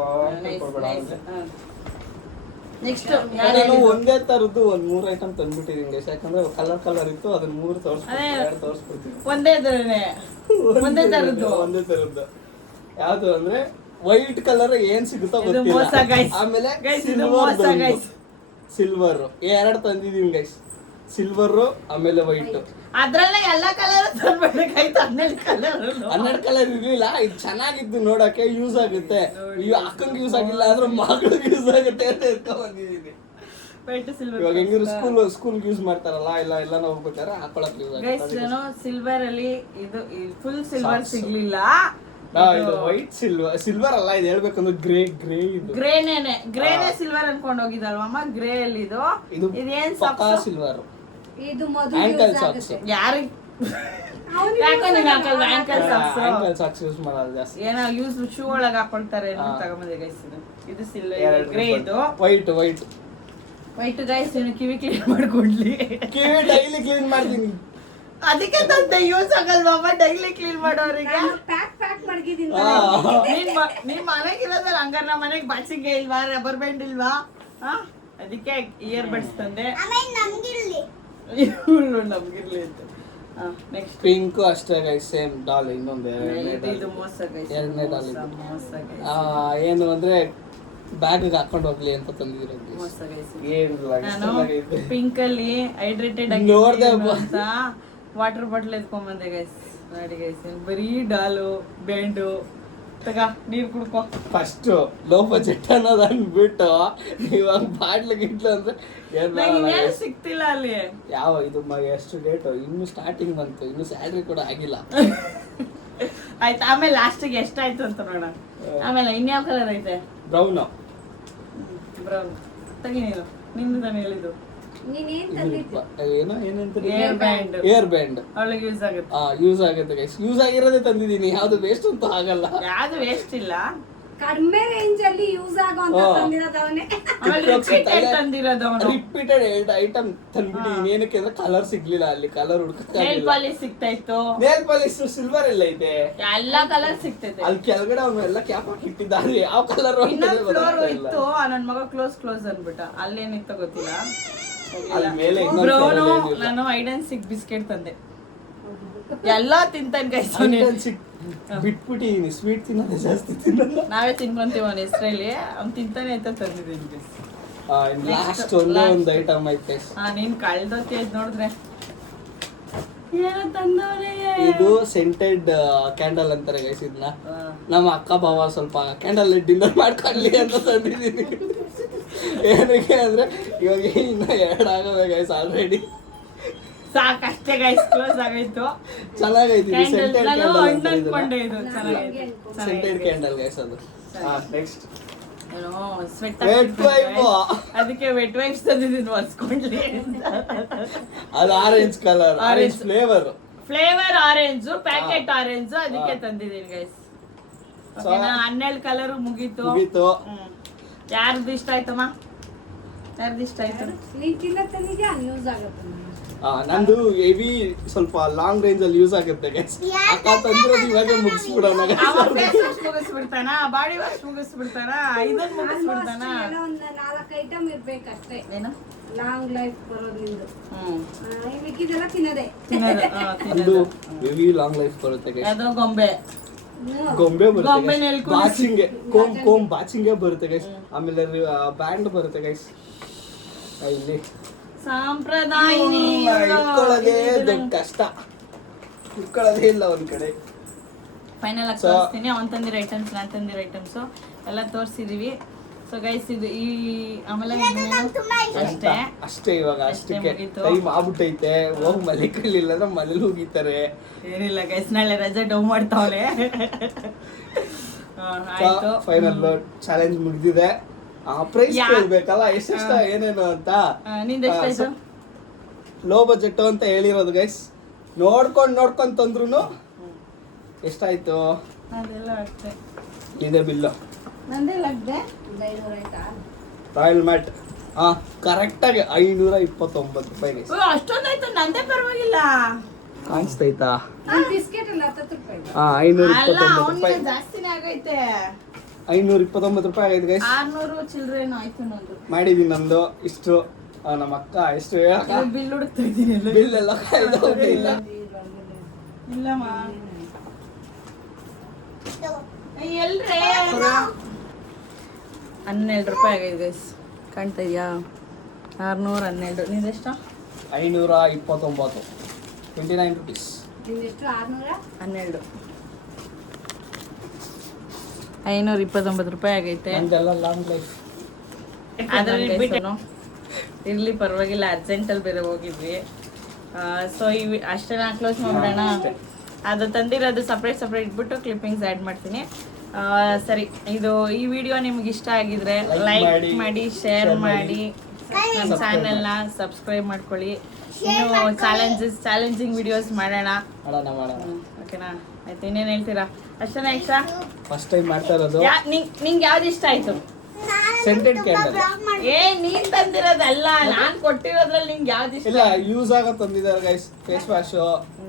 ನೆಕ್ಸ್ಟ್ ನಾನು ಒಂದೇ ತರದ್ದು ಒಂದ್ 3 ಐಟಮ್ ತಂದ್ಬಿಟ್ಟಿದ್ದೀನಿ ಗೈಸ್, ಯಾಕಂದ್ರೆ ಕಲರ್ ಇತ್ತು ಅದನ್ನ 3 ತೋರಿಸ್ಬಿಡ್ತೀನಿ. ಒಂದೇ ತರದ್ದು ಯಾವ್ದು ಅಂದ್ರೆ ವೈಟ್ ಕಲರ್ ಏನ್ ಸಿಗುತ್ತೋ ಗೊತ್ತಿಲ್ಲ. ಆಮೇಲೆ ಸಿಲ್ವರ್ 2 ತಂದಿದೀನಿ ಗೈಸ್, ಸಿಲ್ವರ್ ಆಮೇಲೆ ವೈಟ್. ಅದ್ರಲ್ಲೇ ಎಲ್ಲಾ ಕಲರ್ ತಂದ್ಬಿಡ್ಬೇಕಾಯ್ತು. 12 ಕಲರ್ ಇರ್ಲಿಲ್ಲ, ಇದು ಚೆನ್ನಾಗಿದ್ದು ನೋಡಕ್ಕೆ ಯೂಸ್ ಆಗುತ್ತೆ. ಅಕ್ಕಂಗೆ ಯೂಸ್ ಆಗಿಲ್ಲ ಆದ್ರೆ ಮಗಳಿಗೆ ಯೂಸ್ ಆಗುತ್ತೆ ಅಂತ ಎತ್ಕೊಂಡ್ ಬಂದಿದ್ದೀನಿ. ಇವಾಗ ಹೆಂಗಿದ್ರು ಸ್ಕೂಲ್ ಯೂಸ್ ಮಾಡ್ತಾರಲ್ಲ, ಎಲ್ಲ ಹೋಗ್ಬೇಕಾದ್ರೆ ಹಾಕೊಳಕ್ ಯೂಸ್ ಆಗುತ್ತೆ. ಸಿಲ್ವರ್ ಅಲ್ಲಿ ಇದು ಫುಲ್ ಸಿಲ್ವರ್ ಸಿಗ್ಲಿಲ್ಲ, ಇದು ವೈಟ್ ಸಿಲ್ವರ್ ಅಲ್ಲ, ಇದು ಹೇಳ್ಬೇಕಂದ್ರೆ ಗ್ರೇನೇ ಸಿಲ್ವರ್ ಅನ್ಕೊಂಡ್ ಹೋಗಿದಲ್ವಮ್ಮ. ಗ್ರೇ ಅಲ್ಲಿ ಇದು ಏನ್ ಪಕ್ಕಾ ಸಿಲ್ವರ್. ಇದು ಆಂಕಲ್ ಸಾಕ್ಸ್ ಯಾರಿಗೆ ಸಾಕ್ಸ್ ಯೂಸ್ ಮಾಡೋದು ಜಾಸ್ತಿ. ಏನೋ ಯೂಸ್ ಶೂ ಒಳಗೆ ಹಾಕೊಳ್ತಾರೆ ತಗೊಂಬಂದೆ ಗೈಸ್. ಇದು ಸಿಲ್ವರ್, ಗ್ರೇ, ಇದು ವೈಟ್ ಗೈಸ್. ಇನ್ನು ಕಿವಿ ಕ್ಲೀನ್ ಮಾಡ್ಕೊಡ್ಲಿ, ಕಿವಿ ಡೈಲಿ ಕ್ಲೀನ್ ಮಾಡ್ತೀನಿ. ಅದಕ್ಕೆ ತಂದೆ ಯೂಸ್ ಆಗಲ್ವಮ್ಮ ಡೈಲಿ ಕ್ಲೀನ್ ಮಾಡೋರಿಗೆ. ಪ್ಯಾಕ್ ಮಾಡಿದ್ದೀನಿ. ನಿಮ್ ಮನೆಗಿರೋದಲ್ಲ, ಹಂಗಾರ ನಮ್ಮ ಮನೆಗೆ ಬಾಚಿಂಗೆ ಇಲ್ವಾ, ರಬ್ಬರ್ ಬ್ಯಾಂಡ್ ಇಲ್ವಾ? ಅದಕ್ಕೆ ಇಯರ್ ಬಡ್ಸ್ ತಂದೆ. ನಮ್ಗಿರ್ಲಿ ಅಂತ. ನೆಕ್ಸ್ಟ್ ಪಿಂಕ್ ಅಷ್ಟೇ ಗೈಸ್, ಸೇಮ್ ಡಾಲ್. ಇನ್ನೊಂದು ಇದು ಮೋಸ ಗೈಸ್, ಎರಡನೇ ಡಾಲ್ ಇದು. ಮೋಸ ಗೈಸ್, ಏನು ಅಂದ್ರೆ ಬ್ಯಾಗ್ ಹಾಕೊಂಡು ಹೋಗ್ಲಿ ಅಂತ ತಂದಿರೋದು. ಮೋಸ ಗೈಸ್. ಏನಿಲ್ಲ, ನಾನು ಪಿಂಕ್ ಅಲ್ಲಿ ಹೈಡ್ರೇಟೆಡ್ ಆಗಿ ನೋಡ್ದೆ ಅಂತ ವಾಟರ್ ಬಾಟಲ್ ಎತ್ಕೊಂಡ್ ಬಂದೆ ಗೈಸ್. ನೋಡಿ ಗೈಸ್, ಬರೀ ಡಾಲು ಬ್ಯಾಂಡು ತಗ ನೀರ್ ಕುಡ್ಕೋ. ಫಸ್ಟ್ ಲೋ ಬಜೆಟ್ ಅನ್ನೋದು ಅಂದ್ಬಿಟ್ಟು ಇವಾಗ ಬಾಟ್ಲು ಗಿಟ್ಲು ಅಂದ್ರೆ ಇನ್ನೇನು ಸಿಕ್ತಿಲ್ಲ ಅಲ್ಲಿ. ಯಾವ ಇದು ಎಷ್ಟು ಡೇಟ್ ಇನ್ನು ಸ್ಟಾರ್ಟಿಂಗ್ ಬಂತು, ಇನ್ನು ಸ್ಯಾಲ್ರಿ ಕೂಡ ಆಗಿಲ್ಲ. ಆಯ್ತು, ಆಮೇಲೆ ಲಾಸ್ಟಿಗೆ ಎಷ್ಟಾಯ್ತು ಅಂತ ನೋಡೋಣ. ಆಮೇಲೆ ಇನ್ಯಾವ ಕಲರ್ ಐತೆ? ಬ್ರೌನ್ ತಗಿ ನೀನು, ನಿಮ್ದು ತಾನೇ ಹೇಳಿದ್ದು. ಏರ್ ಬ್ಯಾಂಡ್ ಅವಳಿಗೆ ಯೂಸ್ ಆಗುತ್ತೆ. ಯೂಸ್ ಆಗುತ್ತೆ ಗೈಸ್, ಯೂಸ್ ಆಗಿರೋದೇ ತಂದಿದ್ದೀನಿ. ಯಾವ್ದು ವೇಸ್ಟ್ ಅಂತೂ ಆಗಲ್ಲ, ಯಾವ್ದು ವೇಸ್ಟ್ ಇಲ್ಲ. ಕಡಿಮೆ ರೇಂಜ್ ಅಲ್ಲಿ ಯೂಸ್ ಆಗುವಂತ ತಂದಿರೋದವನೇ. Repeated item ತಂದ್ಬಿಟ್ಟಿದ್ದೀನಿ. ಏನಕ್ಕೆ ಅಂದ್ರೆ ಕಲರ್ ಸಿಗ್ಲಿಲ್ಲ, ಅಲ್ಲಿ ಕಲರ್ ನೇಲ್ ಪಾಲಿಶ್ ಸಿಗ್ತಾ ಇತ್ತು. ನೇಲ್ ಪಾಲಿಶ್ ಸಿಲ್ವರ್ ಎಲ್ಲ ಐತೆ, ಎಲ್ಲಾ ಕಲರ್ ಸಿಗ್ತೈತೆ. ಅಲ್ಲಿ ಕೆಳಗಡೆ ಅವನ್ನೆಲ್ಲ ಕ್ಯಾಪ್ ಹಾಕಿ ಇಟ್ಟಿದ್ದಾರೆ. ಯಾವ ಕಲರ್ ಫ್ಲೋರ್ ಇತ್ತು, ನನ್ ಮಗ ಕ್ಲೋಸ್ ಅನ್ಬಿಟ್ಟ. ಅಲ್ಲೇನಿತ್ತು ಗೊತ್ತಿಲ್ಲ. ನಾನು ಹೈಡ್ ಅಂಡ್ ಸಿಕ್ ಬಿಸ್ಕೆಟ್ ತಂದೆ, ಎಲ್ಲಾ ತಿಂತಾನೆ ಗೈಸ್. ಬಿಟ್ಬಿಟ್ಟಿದೀನಿ, ಸ್ವೀಟ್ ತಿನ್ನೋದೇ ಜಾಸ್ತಿ ತಿನ್ನಲ್ಲ. ನಾವೇ ತಿನ್ಕೊಂತೀವಿ ಅವನ ಹೆಸರಲ್ಲಿ, ಅವ್ನು ತಿಂತಾನೆ ಅಂತ ತಂದಿದ್ದೀನಿ ಗೈಸ್. ಲಾಸ್ಟ್ ಒಂದೇ ಒಂದು ಐಟಮ್ ಐತೆ. ನೀನ್ ಕಳ್ದೋತಿ ಅದ್ ನೋಡಿದ್ರೆ ಏನೋ ತಂದವನೇ. ಇದು ಸೆಂಟೆಡ್ ಕ್ಯಾಂಡಲ್ ಅಂತಾರೆ ಗೈಸ್. ಇದನ್ನ ನಮ್ಮ ಅಕ್ಕ ಬಾವ ಸ್ವಲ್ಪ ಕ್ಯಾಂಡಲ್ ಡಿನ್ನರ್ ಮಾಡ್ಕೊಳ್ಳಿ ಅಂತ ತಂದಿದ್ದೀನಿ. ಏನಕ್ಕೆ ಅಂದ್ರೆ ಇವಾಗ ಇನ್ನ 2 ಆಗವೆ ಗೈಸ್ ಆಲ್ರೆಡಿ. ಸಾಕಷ್ಟೇ ಗೈಸ್, ಕ್ಲೋಸ್ ಆಗೋಯ್ತು. ಚೆನ್ನಾಗೈತಿ ಸೆಂಟೆಡ್ ಕ್ಯಾಂಡಲ್ ಗೈಸ್. ಅದು ನೆಕ್ಸ್ಟ್ ಅದಕ್ಕೆ ವೆಟ್ ವೈಪ್ಸ್ ತಂದಿದ್ದೀನಿ ಒರ್ಸ್ಕೊಂಡ್ಲಿ. ಅದು orange colour, orange flavour orange, packet orange, ಅದಕ್ಕೆ ತಂದಿದ್ದೀನಿ ಗೈಸ್. 12 ಕಲರ್ ಮುಗೀತು. ಯಾರ್ದು ಇಷ್ಟ ಆಯ್ತಮ್ಮ? ಯಾರ್ದು ಇಷ್ಟ ಆಯ್ತು? ಯೂಸ್ ಆಗುತ್ತೆ. ನಂದು ಹೆವಿ ಸ್ವಲ್ಪ ಲಾಂಗ್ ರೇಂಜ್ ಅಲ್ಲಿ ಯೂಸ್ ಆಗುತ್ತೆ ಗೈಸ್. ಅಕ್ಕ ತಂದಿರೋದು ಇವಾಗ ಮುಗಿಸ್ಬಿಡೋಣ. ಫೇಸ್ ವಾಶ್ ಮುಗಿಸ್ಬಿಡ್ತಾನ, ಬಾಡಿ ವಾಶ್ ಮುಗಿಸ್ಬಿಡ್ತಾನ, ಇದನ್ನ ಮುಗಿಸ್ಬಿಡ್ತಾನ. 4 ಐಟಮ್ ಇರ್ಬೇಕಷ್ಟೇ. ಏನು ಲಾಂಗ್ ಲೈಫ್ ಬರೋದ್ರಿಂದ. ಮಿಕ್ಕಿದೆಲ್ಲ ತಿನ್ನೋದೇ. ಅದು ಹೆವಿ ಲಾಂಗ್ ಲೈಫ್ ಬರುತ್ತೆ ಗೈಸ್. ಅದು ಗೊಂಬೆ ಬರುತ್ತೆ, ಬಾಚಿಂಗೆ ಕೋಮ್ ಬಾಚಿಂಗೆ ಬರುತ್ತೆ ಗೈಸ್. ಆಮೇಲೆ ಬ್ಯಾಂಡ್ ಬರುತ್ತೆ ಗೈಸ್. ಇಲ್ಲಿ ಸಾಂಪ್ರದಾಯ ಇಟ್ಕೊಳ್ಳೋದೇ ದೊಡ್ಡ ಕಷ್ಟ, ಇಟ್ಕೊಳ್ಳೋದೇ ಇಲ್ಲ ಒಂದ್ ಕಡೆ. ಫೈನಲ್ ಆಗಿ ತೋರಿಸ್ತೀನಿ. ಅವ್ನು ತಂದಿರೋ ಐಟಮ್ಸ್, ನಾನು ತಂದಿರೋ ಐಟಮ್ಸು ಎಲ್ಲ ತೋರಿಸಿದೀವಿ. ಸೊ ಗೈಸ್ ಇದು ಈ ಆಮೇಲೆ ಅಷ್ಟೇ ಇವಾಗ ಅಷ್ಟಕ್ಕೆ ಟೈಮ್ ಆಗ್ಬಿಟ್ಟೈತೆ. ಹೋಗಿ ಮಲಿಕಲಿಲ್ಲ ಅಂದ್ರೆ ಮನೇಲಿ ಹೋಗಿತಾರೆ. ಏನಿಲ್ಲ ಗೈಸ್, ನಾಳೆ ರಜೆ ಡೌ ಮಾಡ್ತಾವಳೆ. ಫೈನಲ್ ಚಾಲೆಂಜ್ ಮುಗಿದಿದೆ. ಪ್ರೈಸ್ ಕೇಳ್ಬೇಕಲ್ಲ ಎಷ್ಟೆಷ್ಟ ಏನೇನು ಅಂತ. ನಿಂದ ಎಷ್ಟಾಯ್ತು? ಲೋ ಬಜೆಟ್ ಅಂತ ಹೇಳಿರೋದು ಗೈಸ್. ನೋಡ್ಕೊಂಡ್ ತಂದ್ರು ಎಷ್ಟಾಯ್ತು ಅದೆಲ್ಲ ಅಷ್ಟೇ ಇದೆ ಬಿಲ್ಲು. ನಂದೆಲ್ಲ ಅಗ್ದೆ ರಾಯಲ್ ಮ್ಯಾಟ್ ಕರೆಕ್ಟಾಗಿ 529 ರೂಪಾಯಿ. ಅಷ್ಟೊಂದಾಯ್ತು? ನಂದೇ ಪರವಾಗಿಲ್ಲ. ಕಾಣಿಸ್ತೈತಾ? ಬಿಸ್ಕೆಟ್ ಅಲ್ಲ 10 ರೂಪಾಯಿ. 529 ರೂಪಾಯಿ. ಜಾಸ್ತಿನೇ ಆಗೈತೆ. 529 ರೂಪಾಯಿ ಆಗೈತೆ ಗೈಸ್. 600 ಚಿಲ್ಡ್ರೇನು ಆಯ್ತು ನಂದು. ಮಾಡಿದೀನಿ ನಂದು ಇಷ್ಟು. ನಮ್ಮ ಅಕ್ಕ ಎಷ್ಟು ಹೇಳಕ್ಕ ಬಿಲ್ ಹುಡುಕ್ತಾ ಇದ್ದೀನಿ. ಬಿಲ್ ಎಲ್ಲ ಇಲ್ಲ ಇಲ್ಲಮ್ಮ ಎಲ್ರೇ 12 ರೂಪಾಯಿ ಆಗೈತೆ ಗೈಸ್. ಕಾಣ್ತಾ ಇದೆಯಾ? 612. ನಿಂದೆಷ್ಟು? 529 29 ರುಪೀಸ್. ನಿಂದೆಷ್ಟು? 612. 529 ರೂಪಾಯಿ ಆಗೈತೆ. ನಂದೆಲ್ಲ ಲಾಂಗ್ ಲೈಫ್. ಇರ್ಲಿ ಪರವಾಗಿಲ್ಲ, ಅರ್ಜೆಂಟಲ್ಲಿ ಬೇರೆ ಹೋಗಿದ್ವಿ. ಸೊ ಇವು ಅಷ್ಟೆಲ್ಲ ಕ್ಲೋಸ್ ಮಾಡೋಣ. ಅದು ತಂದಿರೋದು ಸಪ್ರೇಟ್ ಇಟ್ಬಿಟ್ಟು ಕ್ಲಿಪ್ಪಿಂಗ್ಸ್ ಆ್ಯಡ್ ಮಾಡ್ತೀನಿ. ಸರಿ, ಇದು ಈ ವಿಡಿಯೋ ನಿಮ್ಗೆ ಇಷ್ಟ ಆಗಿದ್ರೆ ಲೈಕ್ ಮಾಡಿ, ಶೇರ್ ಮಾಡಿ, ನಮ್ಮ ಚಾನೆಲ್ನ ಸಬ್ಸ್ಕ್ರೈಬ್ ಮಾಡ್ಕೊಳ್ಳಿ. ಇನ್ನು ಚಾಲೆಂಜಿಂಗ್ ವಿಡಿಯೋಸ್ ಮಾಡೋಣ. ಓಕೆನಾ? ಆಯ್ತು, ಇನ್ನೇನು ಹೇಳ್ತೀರಾ? ಅಷ್ಟೇನಾ? ಇಷ್ಟ ಫಸ್ಟ್ ಟೈಮ್ ಮಾಡ್ತಾ ಇರೋದು. ನಿಂಗೆ ಯಾವ್ದು ಇಷ್ಟ ಆಯ್ತು? Scented candle. ನೀನ್ ತಂದಿರೋದಲ್ಲ, ನಾನ್ ಕೊಟ್ಟಿರೋದ್ರಲ್ಲಿ ನಿಂಗೆ ಯಾವ್ದು ಇಷ್ಟ? ಇಲ್ಲ, ಯೂಸ್ ಆಗ ತಂದಿದ್ದಾರೆ ಗೈಸ್. ಫೇಸ್ ವಾಶ್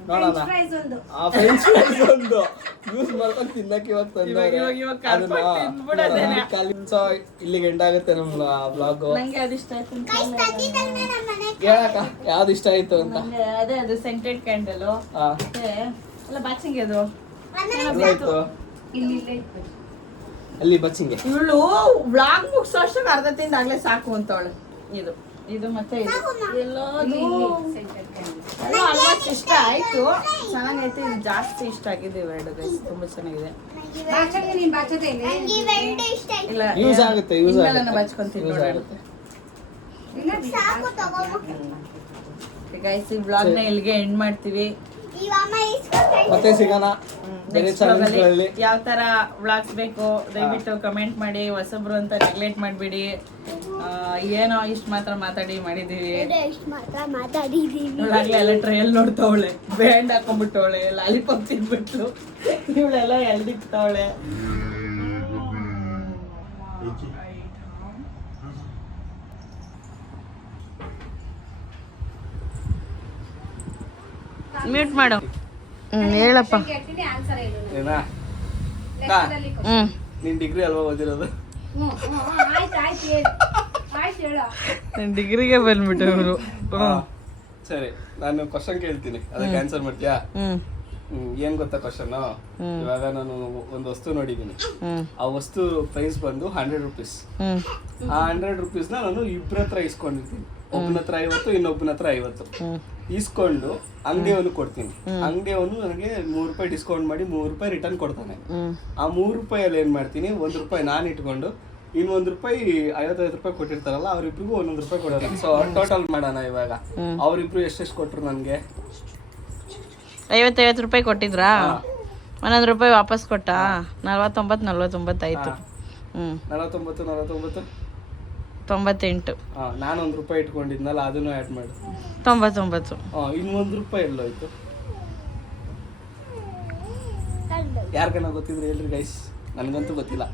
ನೋಡೋಣ. ಪ್ರೈಸ್ ಒಂದು ಫ್ರೆಂಚ್ ಫ್ರೈಸ್ ಒಂದು ಯೂಸ್ ಮಾಡ್ಕೊಂಡು ತಿನ್ನಕ್ಕೆ ಇವಾಗ ತಂದವ್ರೆ. ಇಲ್ಲಿಗೆ ಎಂಡ್ ಆಗುತ್ತೆ ನಮ್ಮ ಬ್ಲಾಗ್. ನಂಗೆ ಅದು ಇಷ್ಟ ಆಯ್ತು. ಹೇಳಕ್ಕ ಯಾವ್ದು ಇಷ್ಟ ಆಯ್ತು ಅಂತ. ಅದೇ ಅದು ಸೆಂಟೆಡ್ ಕ್ಯಾಂಡಲ್ ಅಲ್ಲ, ಬಾಕ್ಸಿಂಗ್ ಅದು ಆಯ್ತು. ಇಲ್ಲಿ ಇತ್ತು. ಅಲ್ಲಿ ಬಚ್ಚಿಂಗೆ ಇವಳು ವ್ಲಾಗ್ ಮುಗಿಸೋ ಅಷ್ಟಕ್ಕೆ ಅರ್ಧ ತಿಂದಾಗ್ಲೇ ಸಾಕು ಅಂತವಳು. ಇದು ಮತ್ತೆ ಆಲ್ಮೋಸ್ಟ್ ಇಷ್ಟ ಆಯ್ತು, ಚೆನ್ನಾಗೈತೆ. ಇದು ಜಾಸ್ತಿ ಇಷ್ಟ ಆಗಿದೆ. ಇವೆರಡು ಗೈಸ್ ತುಂಬಾ ಚೆನ್ನಾಗಿದೆ. ಇಲ್ಲ, ಯೂಸ್ ಆಗುತ್ತೆ. ಬಚ್ಕೊಂತೀನಿ ಗೈಸ್. ಈ ವ್ಲಾಗ್ ನ ಇಲ್ಲಿಗೆ ಎಂಡ್ ಮಾಡ್ತೀವಿ. ಮತ್ತೆ ಸಿಗೋಣ ಬೇರೆ ಚಾನೆಲ್ಗಳಲ್ಲಿ. ಯಾವ ತರ ವ್ಲಾಗ್ಸ್ ಬೇಕು ದಯವಿಟ್ಟು ಕಮೆಂಟ್ ಮಾಡಿ. ಹೊಸಬ್ರು ಅಂತ ನೆಗ್ಲೆಕ್ಟ್ ಮಾಡ್ಬಿಡಿ. ಏನೋ ಇಷ್ಟು ಮಾತ್ರ ಮಾಡಿದೀವಿ. ಇವಳಾಗ್ಲೇ ಎಲ್ಲ ಟ್ರಯಲ್ ನೋಡ್ತಾವಳೆ, ಬ್ಯಾಂಡ್ ಹಾಕೊಂಡ್ಬಿಟ್ಟವಳೆ, ಲಾಲಿಪಾಪ್ ತಿನ್ಬಿಟ್ಲು, ಇವಳೆಲ್ಲ ಎಳ್ದಿಕ್ತಾವಳೆ. ಮ್ಯೂಟ್ ಮಾಡು. ಹೇಳಪ್ಪ. ನೀನ್ ಡಿಗ್ರಿ ಅಲ್ವಾ ಓದಿರೋದು? ಡಿಗ್ರಿಗೆ ಬಂದ್ಬಿಟ್ಟು ಇವರು. ಸರಿ, ನಾನು ಕ್ವಶನ್ ಕೇಳ್ತೀನಿ, ಅದಕ್ಕೆ ಆನ್ಸರ್ ಮಾಡ್ತೀಯಾ? ಏನ್ ಗೊತ್ತಾ ಕ್ವಶನ್? ಇವಾಗ ನಾನು ಒಂದು ವಸ್ತು ನೋಡಿದೀನಿ. ಆ ವಸ್ತು ಪ್ರೈಸ್ ಬಂದು 100 ರೂಪೀಸ್. ಆ 100 ರೂಪೀಸ್ ನಾನು ಇಬ್ಬರ ಹತ್ರ ಇಸ್ಕೊಂಡಿರ್ತೀನಿ. ಒಬ್ಬನ ಹತ್ರ 50, ಇನ್ನೊಬ್ಬನ ಹತ್ರ 50 ಇಸ್ಕೊಂಡು ಅಂಗಡಿಯವನು ಕೊಡ್ತೀನಿ. ಅಂಗಡಿಯವನು ನನಗೆ 3 ರೂಪಾಯಿ ಡಿಸ್ಕೌಂಟ್ ಮಾಡಿ 3 ರೂಪಾಯಿ ರಿಟರ್ನ್ ಕೊಡ್ತಾನೆ. ಆ 3 ರೂಪಾಯಲ್ಲಿ ಏನ್ ಮಾಡ್ತೀನಿ, 1 ರೂಪಾಯಿ ನಾನು ಇಟ್ಕೊಂಡು ಇನ್ನು 1 ರೂಪಾಯಿ 55 ರೂಪಾಯಿ ಕೊಟ್ಟಿರ್ತಾರಲ್ಲ, ಅವ್ರಿಬ್ರಿಗೂ 1 ರೂಪಾಯಿ ಕೊಡೋಣ. ಸೊ ಟೋಟಲ್ ಮಾಡೋಣ. ಇವಾಗ ಅವ್ರಿಬ್ರು ಎಷ್ಟೆಷ್ಟು ಕೊಟ್ರು ನನಗೆ? 50 ರೂಪಾಯಿ ಕೊಟ್ಟಿದ್ರಾ? 1 ರೂಪಾಯಿ ವಾಪಸ್ ಕೊಟ್ಟ. 49 ಆಯ್ತು. 49 98. ನಾನು 1 ರೂಪಾಯಿ ಇಟ್ಕೊಂಡಿದ್ನಲ್ಲ, ಅದನ್ನು ಆ್ಯಡ್ ಮಾಡಿ 99. ಇನ್ನು 1 ರೂಪಾಯಿ ಎಲ್ಲೋಯ್ತು? ಯಾರಿಗಾನ ಗೊತ್ತಿದ್ರೆ ಹೇಳ್ರಿ ಗೈಸ್, ನನಗಂತೂ ಗೊತ್ತಿಲ್ಲ.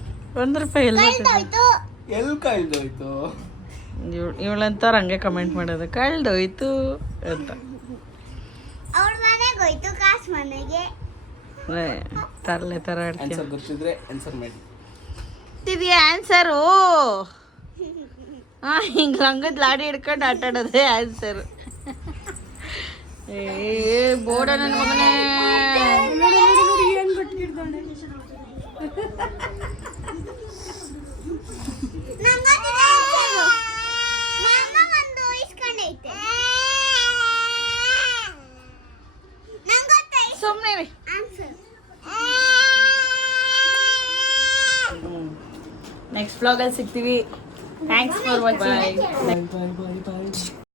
1 ರೂಪಾಯಿ ಎಲ್ಲಿ ಕಳ್ದೋಯ್ತು? ಇವಳಂತಾರ ಹಂಗೆ ಕಮೆಂಟ್ ಮಾಡೋದು, ಕಳ್ದೋಯ್ತು ಅಂತ. ತರಲೆ ತರ ಆನ್ಸರ್ ಗೊತ್ತಿದ್ರೆ ಆನ್ಸರ್ ಮಾಡಿ. ಆನ್ಸರು ಹಿಂಗ ಲಂಗದ ಲಾಡಿ ಹಿಡ್ಕೊಂಡು ಆಟ ಆಡೋದೇ ಆನ್ಸರ್. ಬೋರ್ಡ ನನ್ನ ಮಗನೇ. ಸುಮ್ಮನೆ ಬ್ಲಾಗಲ್ಲಿ ಸಿಗ್ತೀವಿ. Thanks for watching. Bye bye bye bye.